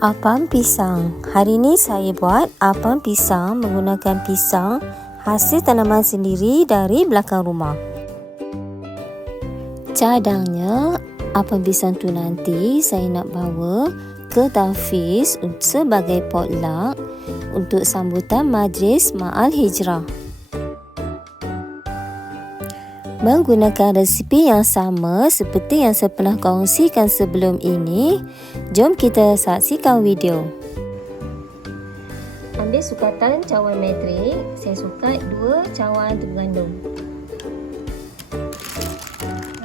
Apam pisang. Hari ini saya buat apam pisang menggunakan pisang hasil tanaman sendiri dari belakang rumah. Cadangnya, apam pisang tu nanti saya nak bawa ke Tafiz sebagai potluck untuk sambutan majlis Ma'al Hijrah. Menggunakan resipi yang sama seperti yang saya pernah kongsikan sebelum ini, jom kita saksikan video. Ambil sukatan cawan metrik, saya sukat dua cawan tepung gandum.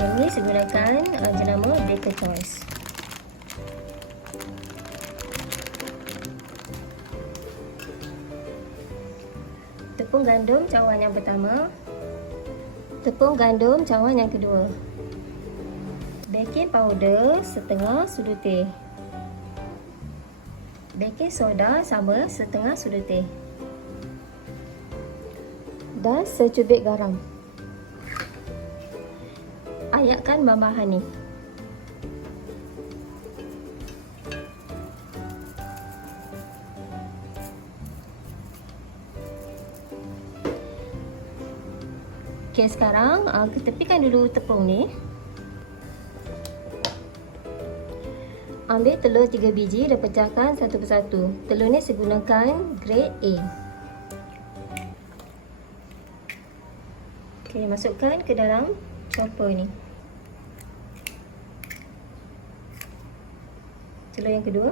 Ini saya gunakan uh, jenama Baker Choice. Tepung gandum cawan yang pertama, tepung gandum cawan yang kedua. Baking powder setengah sudu teh. Baking soda sama setengah sudu teh. Dan secubit garam. Ayatkan bahan-bahan ni Okey, sekarang uh, kita tepikan dulu tepung ni. Ambil telur 3 biji dan pecahkan satu persatu. Telur ni saya gunakan grade A. Okey, masukkan ke dalam chopper ni. Telur yang kedua.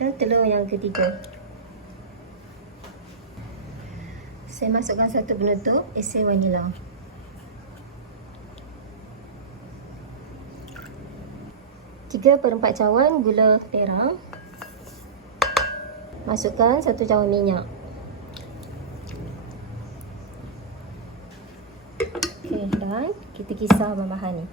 Dan telur yang ketiga. Saya masukkan satu penutup esen vanila. Tiga perempat cawan gula perang. Masukkan satu cawan minyak. Okey, dan kita kisar bahan-bahan ni.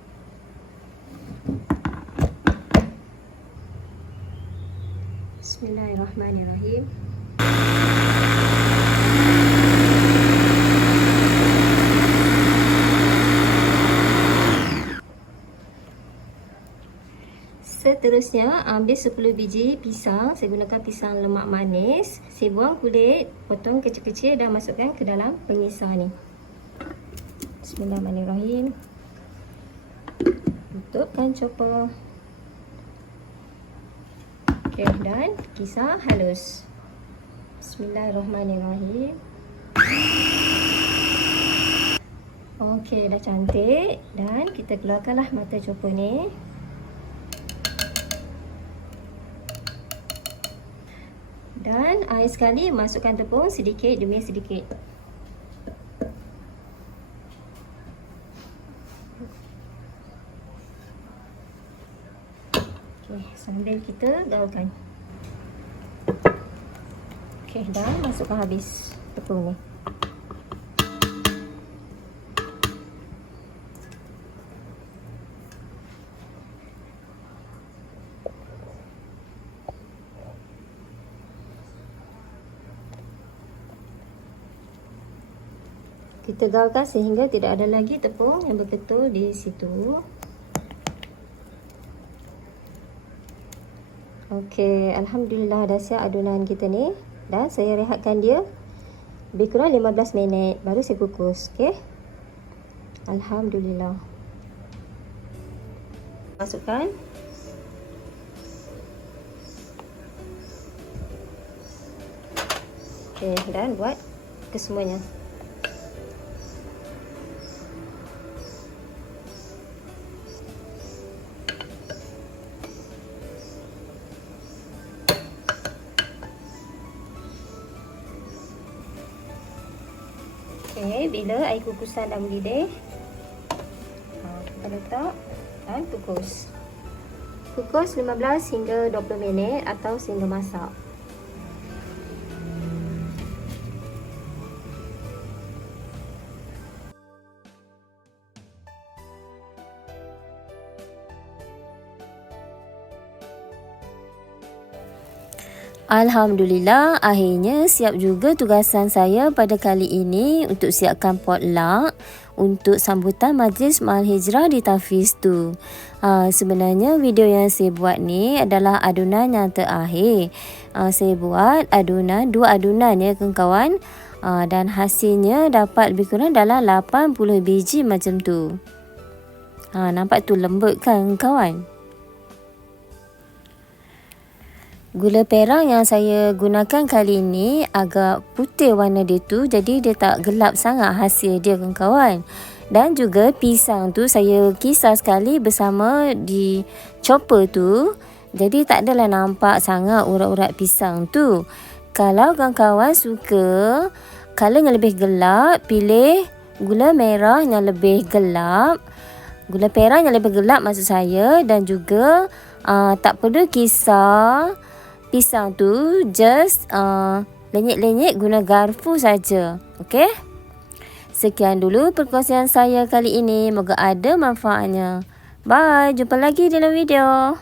Bismillahirrahmanirrahim. Seterusnya ambil 10 biji pisang. Saya gunakan pisang lemak manis. Saya buang kulit, potong kecil-kecil dan masukkan ke dalam pengisar ni. Bismillahirrahmanirrahim. Tutupkan chopper. Okey dan kisar halus. Bismillahirrahmanirrahim. Okey dah cantik dan kita keluarkanlah mata chopper ni. Dan air sekali masukkan tepung sedikit demi sedikit. Sambil kita gaulkan. Okey, dah masukkan habis tepung ni. Kita galkan sehingga tidak ada lagi tepung yang berketul di situ. Okey, alhamdulillah dah siap adunan kita ni dan saya rehatkan dia lebih kurang 15 minit baru saya kukus, okey. Alhamdulillah. Masukkan Okey, dan buat kesemuanya. Okey, bila air kukusan dah mendidih, ha, kita letak dan kukus. Kukus 15 hingga 20 minit atau sehingga masak. Alhamdulillah, akhirnya siap juga tugasan saya pada kali ini untuk siapkan potluck untuk sambutan majlis Mahal Hijrah di Tafiz tu. Ha, sebenarnya video yang saya buat ni adalah adunan yang terakhir. Ha, saya buat adunan, dua adunan ya kawan-kawan. Ha, dan hasilnya dapat lebih kurang dalam 80 biji macam tu. Ha, nampak tu lembut kan kawan? Gula perang yang saya gunakan kali ini agak putih warna dia tu jadi dia tak gelap sangat hasil dia kawan-kawan. Dan juga pisang tu saya kisar sekali bersama di chopper tu. Jadi tak adalah nampak sangat urat-urat pisang tu. Kalau kawan-kawan suka color yang lebih gelap, pilih gula merah yang lebih gelap. Gula perang yang lebih gelap maksud saya dan juga uh, tak perlu kisar pisang tu just uh, lenyek-lenyek guna garfu saja. Okey? Sekian dulu perkongsian saya kali ini. Moga ada manfaatnya. Bye. Jumpa lagi dalam video.